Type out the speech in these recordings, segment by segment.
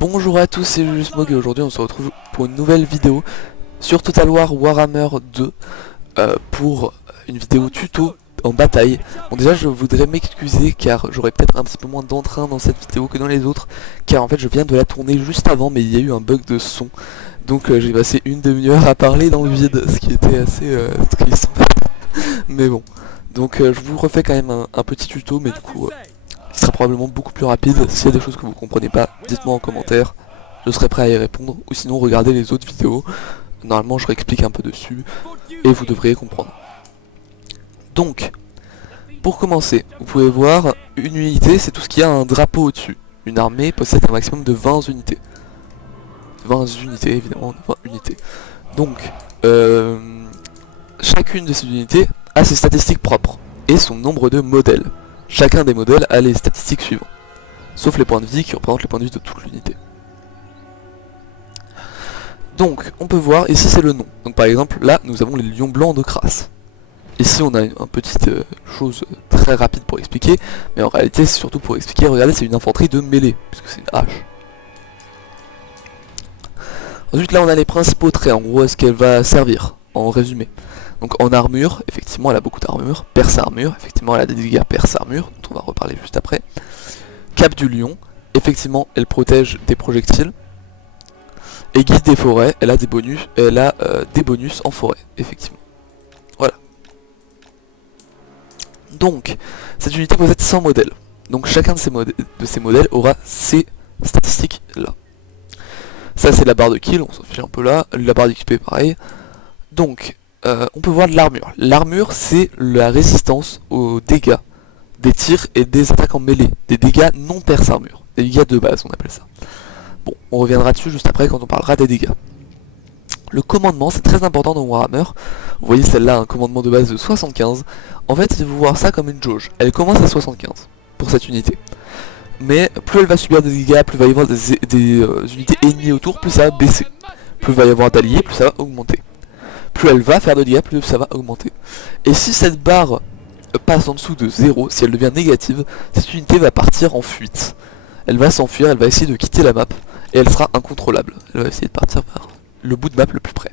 Bonjour à tous, c'est Julius Mog et aujourd'hui on se retrouve pour une nouvelle vidéo sur Total War Warhammer 2 pour une vidéo tuto en bataille. Bon, déjà je voudrais m'excuser car j'aurais peut-être un petit peu moins d'entrain dans cette vidéo que dans les autres, car en fait je viens de la tourner juste avant mais il y a eu un bug de son, donc j'ai passé une demi-heure à parler dans le vide, ce qui était assez triste. Mais bon, donc je vous refais quand même un petit tuto, mais du coup qui sera probablement beaucoup plus rapide. S'il y a des choses que vous comprenez pas, dites-moi en commentaire, je serai prêt à y répondre, ou sinon regardez les autres vidéos, normalement je réexplique un peu dessus, et vous devriez comprendre. Donc, pour commencer, vous pouvez voir, une unité c'est tout ce qui a un drapeau au-dessus. Une armée possède un maximum de 20 unités. 20 unités évidemment, 20 unités. Donc, chacune de ces unités a ses statistiques propres, et son nombre de modèles. Chacun des modèles a les statistiques suivantes, sauf les points de vie qui représentent les points de vie de toute l'unité. Donc on peut voir, ici c'est le nom. Donc par exemple là nous avons les lions blancs de Crasse. Ici on a une petite chose très rapide pour expliquer, mais en réalité c'est surtout pour expliquer, regardez c'est une infanterie de mêlée, puisque c'est une hache. Ensuite là on a les principaux traits, en gros à ce qu'elle va servir, en résumé. Donc en armure, effectivement elle a beaucoup d'armure. Perce armure, effectivement elle a des dégâts perce armure, dont on va reparler juste après. Cape du lion, effectivement elle protège des projectiles. Et guide des forêts, elle a des bonus en forêt, effectivement. Voilà. Donc, cette unité possède 100 modèles. Donc chacun de ces modèles aura ces statistiques là. Ça c'est la barre de kill, on s'en fiche un peu là. La barre d'XP pareil. Donc, on peut voir de l'armure. L'armure c'est la résistance aux dégâts des tirs et des attaques en mêlée. Des dégâts non perce armure. Des dégâts de base on appelle ça. Bon, on reviendra dessus juste après quand on parlera des dégâts. Le commandement, c'est très important dans Warhammer. Vous voyez celle-là, un commandement de base de 75. En fait, il faut voir ça comme une jauge. Elle commence à 75 pour cette unité. Mais plus elle va subir des dégâts, plus il va y avoir des unités ennemies autour, plus ça va baisser. Plus il va y avoir d'alliés, plus ça va augmenter. Plus elle va faire de dégâts, plus ça va augmenter. Et si cette barre passe en dessous de 0, si elle devient négative, cette unité va partir en fuite. Elle va s'enfuir, elle va essayer de quitter la map, et elle sera incontrôlable. Elle va essayer de partir vers le bout de map le plus près.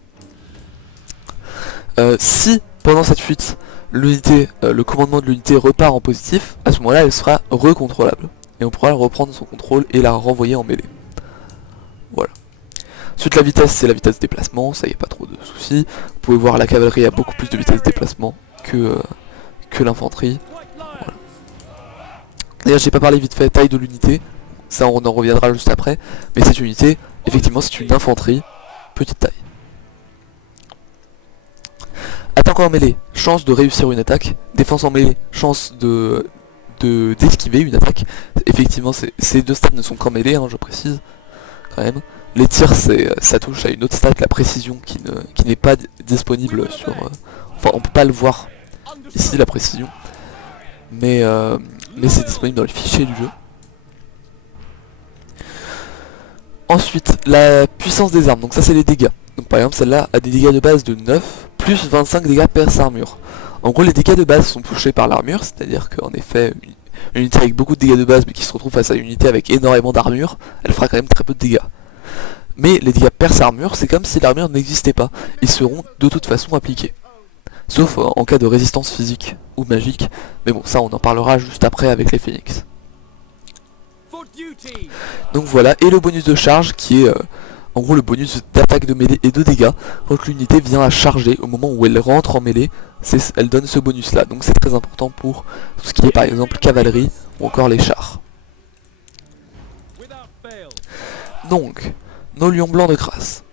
Si, pendant cette fuite, le commandement de l'unité repart en positif, à ce moment-là, elle sera recontrôlable. Et on pourra reprendre son contrôle et la renvoyer en mêlée. Voilà. Ensuite, la vitesse, c'est la vitesse de déplacement, ça y a pas trop de soucis. Vous pouvez voir, la cavalerie a beaucoup plus de vitesse de déplacement que l'infanterie. Voilà. D'ailleurs, j'ai pas parlé vite fait taille de l'unité. Ça on en reviendra juste après, mais cette unité, effectivement c'est une infanterie, petite taille. Attaque en mêlée, chance de réussir une attaque. Défense en mêlée, chance d'esquiver une attaque. Effectivement ces deux stats ne sont qu'en mêlée, hein, je précise quand même. Les tirs ça touche à une autre stat, la précision qui n'est pas disponible sur... enfin on peut pas le voir ici la précision, mais c'est disponible dans le fichier du jeu. Ensuite, la puissance des armes, donc ça c'est les dégâts. Donc par exemple celle-là a des dégâts de base de 9, plus 25 dégâts perce armure. En gros les dégâts de base sont touchés par l'armure, c'est-à-dire qu'en effet, une unité avec beaucoup de dégâts de base mais qui se retrouve face à une unité avec énormément d'armure, elle fera quand même très peu de dégâts. Mais les dégâts perce armure, c'est comme si l'armure n'existait pas, ils seront de toute façon appliqués. Sauf en cas de résistance physique ou magique, mais bon ça on en parlera juste après avec les phoenix. Donc voilà, et le bonus de charge qui est en gros le bonus d'attaque de mêlée et de dégâts. Quand l'unité vient à charger, au moment où elle rentre en mêlée, elle donne ce bonus là. Donc c'est très important pour tout ce qui est par exemple cavalerie ou encore les chars. Donc, nos lions blancs de Crasse.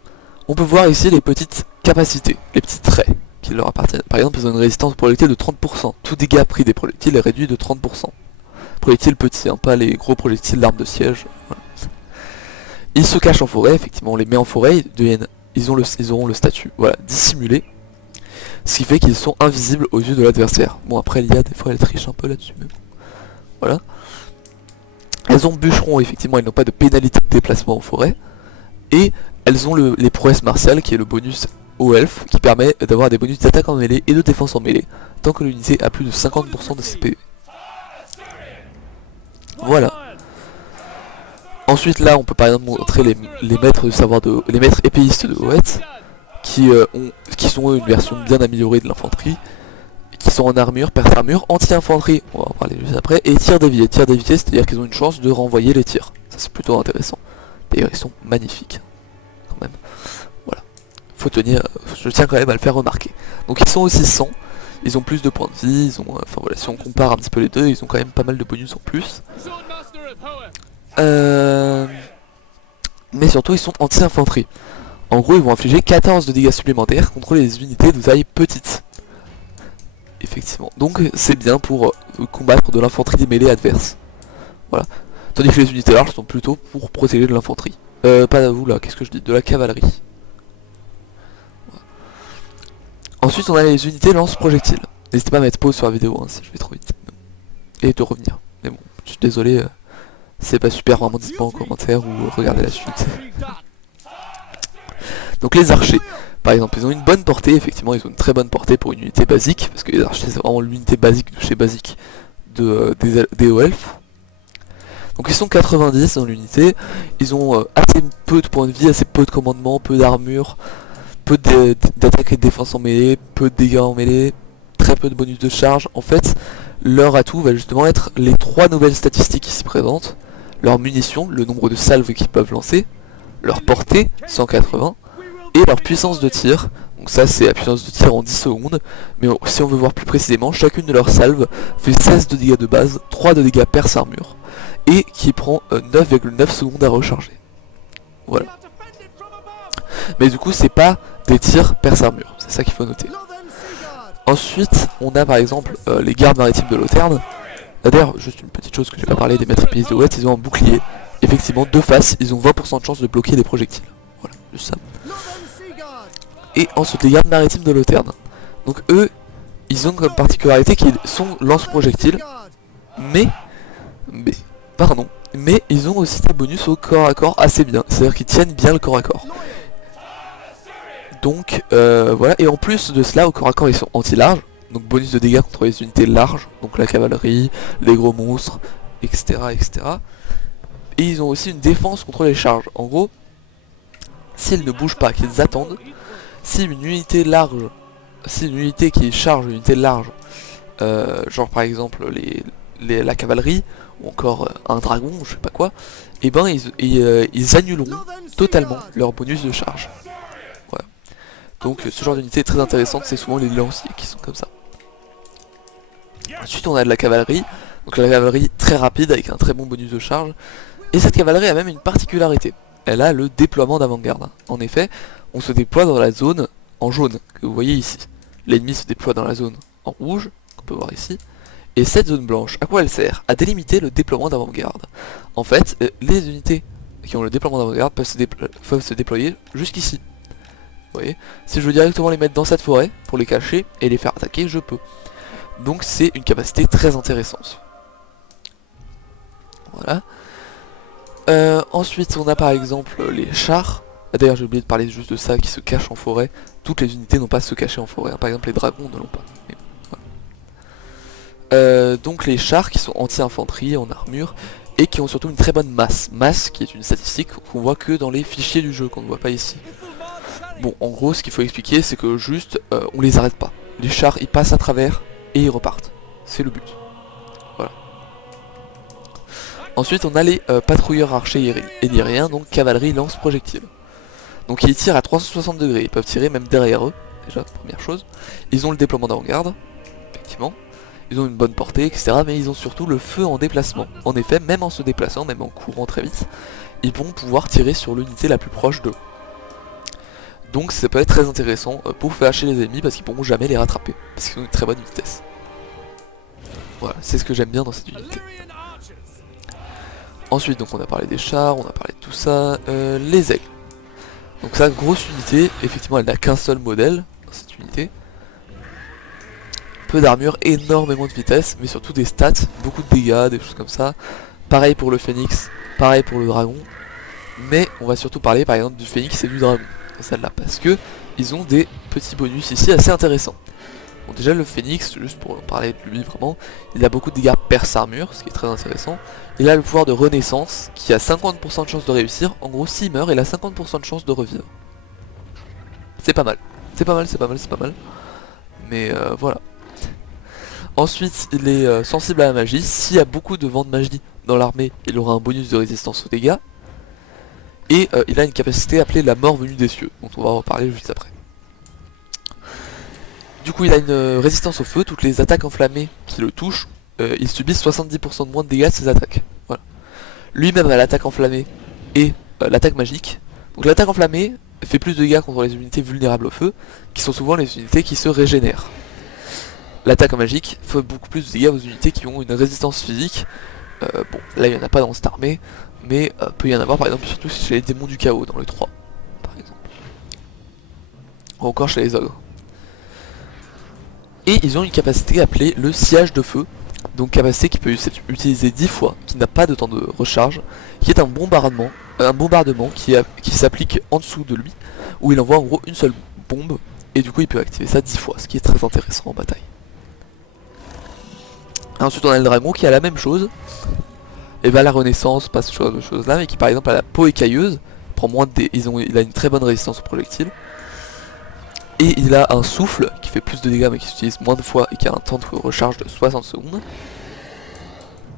On peut voir ici les petites capacités, les petits traits qui leur appartiennent. Par exemple, ils ont une résistance aux projectiles de 30%. Tout dégât pris des projectiles est réduit de 30%. Projectiles petits, hein, pas les gros projectiles d'armes de siège. Voilà. Ils se cachent en forêt, effectivement on les met en forêt, ils auront le statut voilà, dissimulé, ce qui fait qu'ils sont invisibles aux yeux de l'adversaire. Bon après l'IA des fois elle triche un peu là-dessus, mais bon. Voilà. Elles ont bûcheron, effectivement elles n'ont pas de pénalité de déplacement en forêt, et elles ont les prouesses martiales qui est le bonus au elfe, qui permet d'avoir des bonus d'attaque en mêlée et de défense en mêlée, tant que l'unité a plus de 50% de CP. Voilà. Ensuite là on peut par exemple montrer les maîtres du savoir de les maîtres épéistes de Hoët qui sont une version bien améliorée de l'infanterie, qui sont en armure, perce-armure, anti-infanterie, on va en parler juste après, et tir dévié. Tir dévié, c'est-à-dire qu'ils ont une chance de renvoyer les tirs. Ça c'est plutôt intéressant. D'ailleurs ils sont magnifiques, quand même. Voilà. Faut tenir, je tiens quand même à le faire remarquer. Donc ils sont aussi 100, ils ont plus de points de vie, ils ont, enfin voilà, si on compare un petit peu les deux, ils ont quand même pas mal de bonus en plus. Mais surtout ils sont anti-infanterie. En gros ils vont infliger 14 de dégâts supplémentaires contre les unités de taille petite. Effectivement. Donc c'est bien pour combattre de l'infanterie mêlée adverse. Voilà. Tandis que les unités larges sont plutôt pour protéger de l'infanterie. Pas de vous là, qu'est-ce que je dis? De la cavalerie. Voilà. Ensuite on a les unités lance-projectiles. N'hésitez pas à mettre pause sur la vidéo hein, si je vais trop vite. Et de revenir. Mais bon, je suis désolé, c'est pas super, vraiment dites-moi en commentaire ou regardez la suite. Donc les archers, par exemple, ils ont une bonne portée, effectivement ils ont une très bonne portée pour une unité basique, parce que les archers c'est vraiment l'unité basique de chez basique des hauts elfes. Donc ils sont 90 dans l'unité, ils ont assez peu de points de vie, assez peu de commandement, peu d'armure, peu d'attaque et de défense en mêlée, peu de dégâts en mêlée, très peu de bonus de charge. En fait, leur atout va justement être les 3 nouvelles statistiques qui s'y présentent, leur munition, le nombre de salves qu'ils peuvent lancer, leur portée, 180, et leur puissance de tir. Donc ça c'est la puissance de tir en 10 secondes, mais si on veut voir plus précisément, chacune de leurs salves fait 16 de dégâts de base, 3 de dégâts perce armure, et qui prend 9,9 secondes à recharger. Voilà. Mais du coup c'est pas des tirs perce armure, c'est ça qu'il faut noter. Ensuite on a par exemple les gardes maritimes de Lothern. D'ailleurs juste une petite chose que j'ai pas parlé des maîtres épéistes de Hoët, ils ont un bouclier. Effectivement de face ils ont 20% de chance de bloquer des projectiles. Voilà, juste ça. Et ensuite les gardes maritimes de Lothern. Donc eux, ils ont comme particularité qu'ils sont lance-projectiles, mais ils ont aussi des bonus au corps à corps assez bien. C'est-à-dire qu'ils tiennent bien le corps à corps. Donc voilà, et en plus de cela, au corps à corps ils sont anti-larges. Donc bonus de dégâts contre les unités larges, donc la cavalerie, les gros monstres, etc. etc. Et ils ont aussi une défense contre les charges. En gros, s'ils ne bougent pas, qu'ils attendent, si une unité large, si une unité qui charge une unité large, genre par exemple la cavalerie, ou encore un dragon, je sais pas quoi, et ben ils annuleront totalement leur bonus de charge. Voilà. Donc ce genre d'unité est très intéressante, c'est souvent les lanciers qui sont comme ça. Ensuite on a de la cavalerie, donc la cavalerie très rapide avec un très bon bonus de charge, et cette cavalerie a même une particularité, elle a le déploiement d'avant-garde. En effet, on se déploie dans la zone en jaune, que vous voyez ici. L'ennemi se déploie dans la zone en rouge, qu'on peut voir ici. Et cette zone blanche, à quoi elle sert? À délimiter le déploiement d'avant-garde. En fait, les unités qui ont le déploiement d'avant-garde peuvent se déployer jusqu'ici. Vous voyez? Si je veux directement les mettre dans cette forêt, pour les cacher et les faire attaquer, je peux. Donc c'est une capacité très intéressante. Voilà. Ensuite, on a par exemple les chars. D'ailleurs j'ai oublié de parler juste de ça, qui se cachent en forêt. Toutes les unités n'ont pas à se cacher en forêt, par exemple les dragons ne l'ont pas. Mais, voilà. Donc les chars qui sont anti-infanterie, en armure, et qui ont surtout une très bonne masse. Masse qui est une statistique qu'on voit que dans les fichiers du jeu, qu'on ne voit pas ici. Bon, en gros ce qu'il faut expliquer c'est que juste on les arrête pas. Les chars ils passent à travers et ils repartent. C'est le but. Voilà. Ensuite on a les patrouilleurs archers élyriens, donc cavalerie lance-projectile. Donc ils tirent à 360 degrés, ils peuvent tirer même derrière eux, déjà, première chose. Ils ont le déploiement d'avant-garde, effectivement. Ils ont une bonne portée, etc. Mais ils ont surtout le feu en déplacement. En effet, même en se déplaçant, même en courant très vite, ils vont pouvoir tirer sur l'unité la plus proche d'eux. Donc ça peut être très intéressant pour fâcher les ennemis parce qu'ils pourront jamais les rattraper. Parce qu'ils ont une très bonne vitesse. Voilà, c'est ce que j'aime bien dans cette unité. Ensuite, donc on a parlé des chars, on a parlé de tout ça. Les aigles. Donc ça, grosse unité, effectivement elle n'a qu'un seul modèle dans cette unité. Peu d'armure, énormément de vitesse, mais surtout des stats, beaucoup de dégâts, des choses comme ça. Pareil pour le phénix, pareil pour le dragon. Mais on va surtout parler par exemple du phénix et du dragon, celle-là, parce que ils ont des petits bonus ici assez intéressants. Bon, déjà le Phénix, juste pour parler de lui vraiment, il a beaucoup de dégâts perce armure, ce qui est très intéressant. Il a le pouvoir de renaissance, qui a 50% de chance de réussir. En gros, s'il meurt, il a 50% de chance de revivre. C'est pas mal. C'est pas mal, c'est pas mal, c'est pas mal. Mais voilà. Ensuite, il est sensible à la magie. S'il y a beaucoup de vents de magie dans l'armée, il aura un bonus de résistance aux dégâts. Et il a une capacité appelée la mort venue des cieux, dont on va en reparler juste après. Du coup, il a une résistance au feu. Toutes les attaques enflammées qui le touchent, il subit 70% de moins de dégâts de ses attaques. Voilà. Lui-même a l'attaque enflammée et l'attaque magique. Donc l'attaque enflammée fait plus de dégâts contre les unités vulnérables au feu, qui sont souvent les unités qui se régénèrent. L'attaque magique fait beaucoup plus de dégâts aux unités qui ont une résistance physique. Bon, là il n'y en a pas dans cette armée, mais peut y en avoir par exemple surtout chez les démons du chaos dans le 3, par exemple. Ou encore chez les ogres. Et ils ont une capacité appelée le sillage de feu, donc capacité qui peut être utilisée 10 fois, qui n'a pas de temps de recharge, qui est un bombardement qui s'applique en dessous de lui, où il envoie en gros une seule bombe, et du coup il peut activer ça 10 fois, ce qui est très intéressant en bataille. Ensuite on a le dragon qui a la même chose, et va la renaissance, pas ce genre de choses là, mais qui par exemple a la peau écailleuse, prend moins de il a une très bonne résistance aux projectiles. Et il a un souffle qui fait plus de dégâts mais qui s'utilise moins de fois et qui a un temps de recharge de 60 secondes.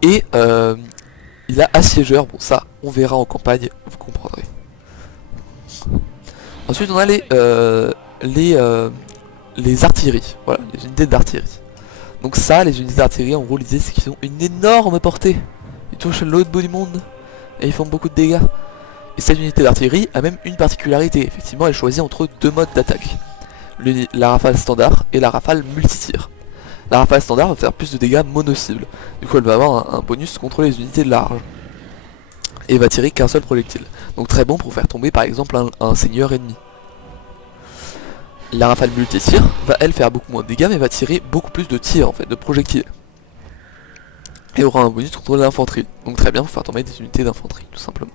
Et il a assiégeur, bon ça on verra en campagne, vous comprendrez. Ensuite on a les artilleries, voilà, les unités d'artillerie. Donc ça, les unités d'artillerie en gros l'idée c'est qu'ils ont une énorme portée. Ils touchent l'autre bout du monde et ils font beaucoup de dégâts. Et cette unité d'artillerie a même une particularité, effectivement elle choisit entre deux modes d'attaque. La rafale standard et la rafale multitir. La rafale standard va faire plus de dégâts mono-cible. Du coup elle va avoir un bonus contre les unités larges. Et va tirer qu'un seul projectile. Donc très bon pour faire tomber par exemple un seigneur ennemi. La rafale multitir va elle faire beaucoup moins de dégâts mais va tirer beaucoup plus de tirs en fait, de projectiles. Et aura un bonus contre l'infanterie. Donc très bien pour faire tomber des unités d'infanterie tout simplement.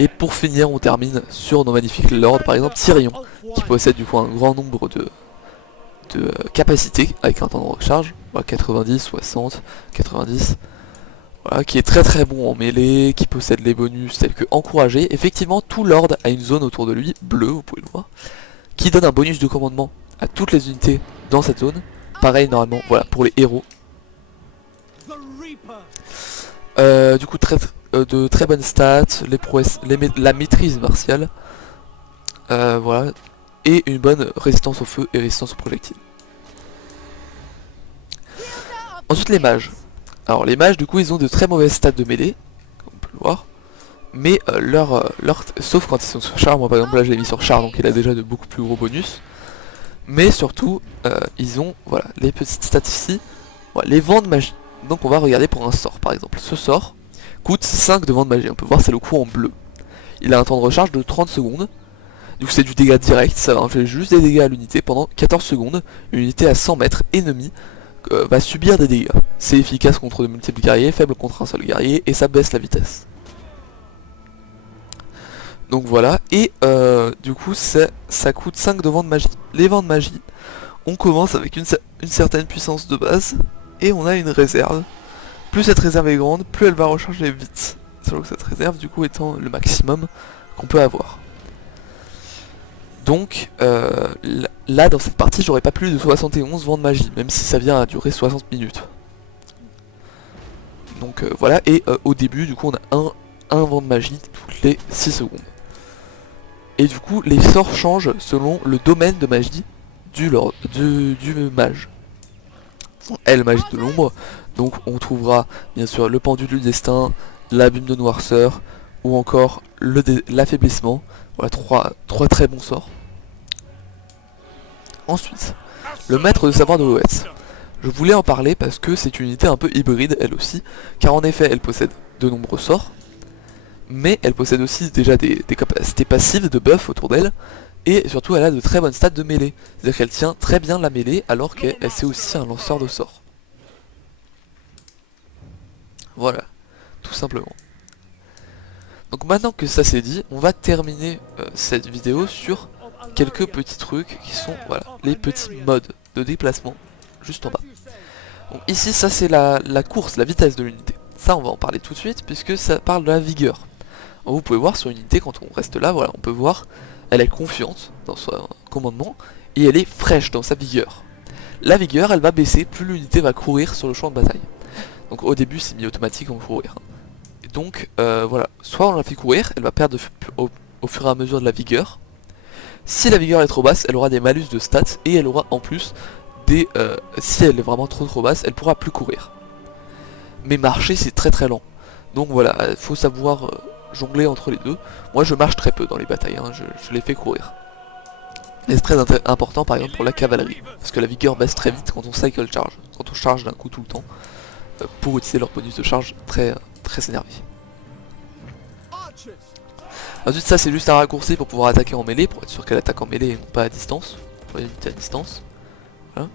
Et pour finir on termine sur nos magnifiques lords, par exemple Tyrion, qui possède du coup un grand nombre de capacités avec un temps de recharge, voilà, 90, 60, 90, voilà, qui est très très bon en mêlée, qui possède les bonus tels que encourager. Effectivement tout lord a une zone autour de lui, bleue vous pouvez le voir, qui donne un bonus de commandement à toutes les unités dans cette zone. Pareil normalement, voilà, pour les héros. Du coup de très bonnes stats, les prouesses, la maîtrise martiale, voilà, et une bonne résistance au feu et résistance aux projectiles. Ensuite les mages. Alors les mages du coup ils ont de très mauvaises stats de mêlée, comme on peut le voir, mais sauf quand ils sont sur char, moi par exemple là je l'ai mis sur char donc il a déjà de beaucoup plus gros bonus, mais surtout ils ont voilà les petites stats ici, voilà, les vents de magie. Donc on va regarder pour un sort par exemple, ce sort coûte 5 de vents de magie, on peut voir c'est le coup en bleu. Il a un temps de recharge de 30 secondes, du coup c'est du dégât direct, ça va infliger juste des dégâts à l'unité pendant 14 secondes, une unité à 100 mètres ennemie va subir des dégâts. C'est efficace contre de multiples guerriers, faible contre un seul guerrier, et ça baisse la vitesse. Donc voilà, et du coup ça coûte 5 de vents de magie. Les vents de magie, on commence avec une certaine puissance de base, et on a une réserve. Plus cette réserve est grande, plus elle va recharger vite. Sachant que cette réserve du coup étant le maximum qu'on peut avoir. Donc là dans cette partie j'aurais pas plus de 71 vents de magie, même si ça vient à durer 60 minutes. Donc voilà, et au début du coup on a un vent de magie toutes les 6 secondes. Et du coup les sorts changent selon le domaine de magie du mage. Elle, magie de l'ombre, donc on trouvera bien sûr le pendule du destin, l'abîme de noirceur, ou encore l'affaiblissement. Voilà, trois très bons sorts. Ensuite, le maître de savoir de l'OS. Je voulais en parler parce que c'est une unité un peu hybride elle aussi, car en effet elle possède de nombreux sorts, mais elle possède aussi déjà des capacités passives de buff autour d'elle, et surtout elle a de très bonnes stats de mêlée, c'est-à-dire qu'elle tient très bien la mêlée alors qu'elle c'est aussi un lanceur de sorts. Voilà, tout simplement. Donc maintenant que ça c'est dit, on va terminer cette vidéo sur quelques petits trucs qui sont voilà, les petits modes de déplacement juste en bas. Donc ici ça c'est la course, la vitesse de l'unité. Ça on va en parler tout de suite puisque ça parle de la vigueur. Donc, vous pouvez voir sur une unité quand on reste là, voilà, on peut voir elle est confiante dans son commandement et elle est fraîche dans sa vigueur. La vigueur elle va baisser plus l'unité va courir sur le champ de bataille. Donc au début c'est mis automatique en courir. Et donc voilà, soit on la fait courir, elle va perdre au fur et à mesure de la vigueur. Si la vigueur est trop basse, elle aura des malus de stats et elle aura en plus des... si elle est vraiment trop basse, elle pourra plus courir. Mais marcher c'est très lent. Donc voilà, il faut savoir jongler entre les deux. Moi je marche très peu dans les batailles, hein, je les fais courir. Et c'est très important par exemple pour la cavalerie, parce que la vigueur baisse très vite quand on cycle charge, quand on charge d'un coup tout le temps, pour utiliser leur bonus de charge très énervé. Ensuite ça c'est juste un raccourci pour pouvoir attaquer en mêlée, pour être sûr qu'elle attaque en mêlée et non pas à distance, pour éviter à distance. Voilà.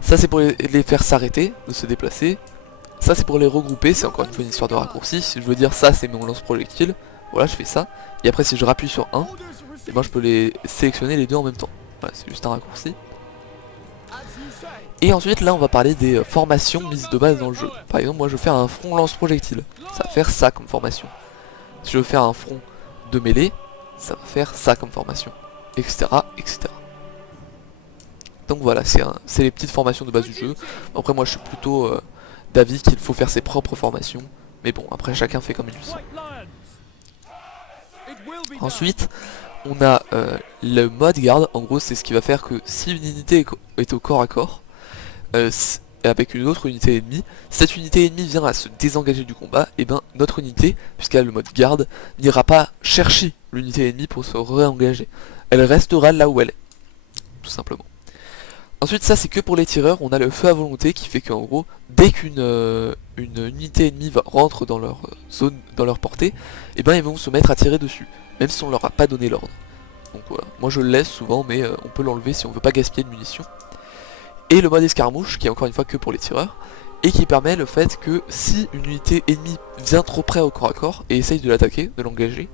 Ça c'est pour les faire s'arrêter, de se déplacer. Ça c'est pour les regrouper, c'est encore une fois une histoire de raccourci. Si je veux dire ça c'est mon lance-projectile, voilà je fais ça. Et après si je rappuie sur 1, et ben je peux les sélectionner les deux en même temps. Voilà, c'est juste un raccourci. Et ensuite là on va parler des formations mises de base dans le jeu. Par exemple moi je veux faire un front lance-projectile, ça va faire ça comme formation. Si je veux faire un front de mêlée, ça va faire ça comme formation, etc. etc. Donc voilà, c'est les petites formations de base du jeu. Après moi je suis plutôt d'avis qu'il faut faire ses propres formations. Mais bon, après chacun fait comme il le sent. Ensuite, on a le mode garde. En gros c'est ce qui va faire que si une unité est au corps à corps, avec une autre unité ennemie, cette unité ennemie vient à se désengager du combat, et ben notre unité, puisqu'elle a le mode garde, n'ira pas chercher l'unité ennemie pour se réengager. Elle restera là où elle est, tout simplement. Ensuite ça c'est que pour les tireurs, on a le feu à volonté qui fait qu'en gros, dès qu'une unité ennemie rentre dans leur zone, dans leur portée, et ben ils vont se mettre à tirer dessus, même si on leur a pas donné l'ordre. Donc voilà, moi je le laisse souvent, mais on peut l'enlever si on veut pas gaspiller de munitions. Et le mode escarmouche qui est encore une fois que pour les tireurs, et qui permet le fait que si une unité ennemie vient trop près au corps à corps et essaye de l'attaquer, de l'engager,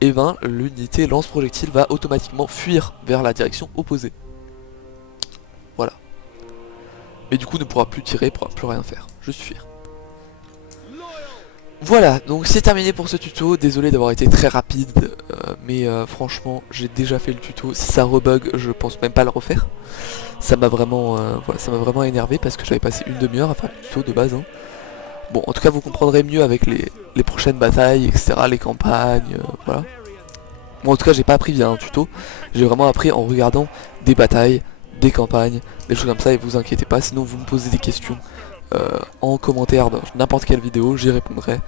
et ben l'unité lance-projectile va automatiquement fuir vers la direction opposée. Voilà. Mais du coup ne pourra plus tirer, ne pourra plus rien faire, juste fuir. Voilà, donc c'est terminé pour ce tuto, désolé d'avoir été très rapide, mais franchement j'ai déjà fait le tuto, si ça rebug je pense même pas le refaire. Ça m'a vraiment, voilà, ça m'a vraiment énervé parce que j'avais passé une demi-heure à faire le tuto de base. Hein. Bon, en tout cas vous comprendrez mieux avec les prochaines batailles, etc., les campagnes, voilà. Moi en tout cas j'ai pas appris via un tuto, j'ai vraiment appris en regardant des batailles, des campagnes, des choses comme ça, et vous inquiétez pas, sinon vous me posez des questions. En commentaire dans n'importe quelle vidéo, j'y répondrai.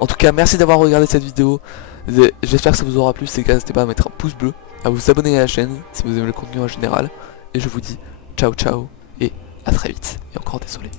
En tout cas, merci d'avoir regardé cette vidéo. J'espère que ça vous aura plu. Si c'est le cas, n'hésitez pas à mettre un pouce bleu, à vous abonner à la chaîne si vous aimez le contenu en général. Et je vous dis ciao ciao et à très vite. Et encore désolé.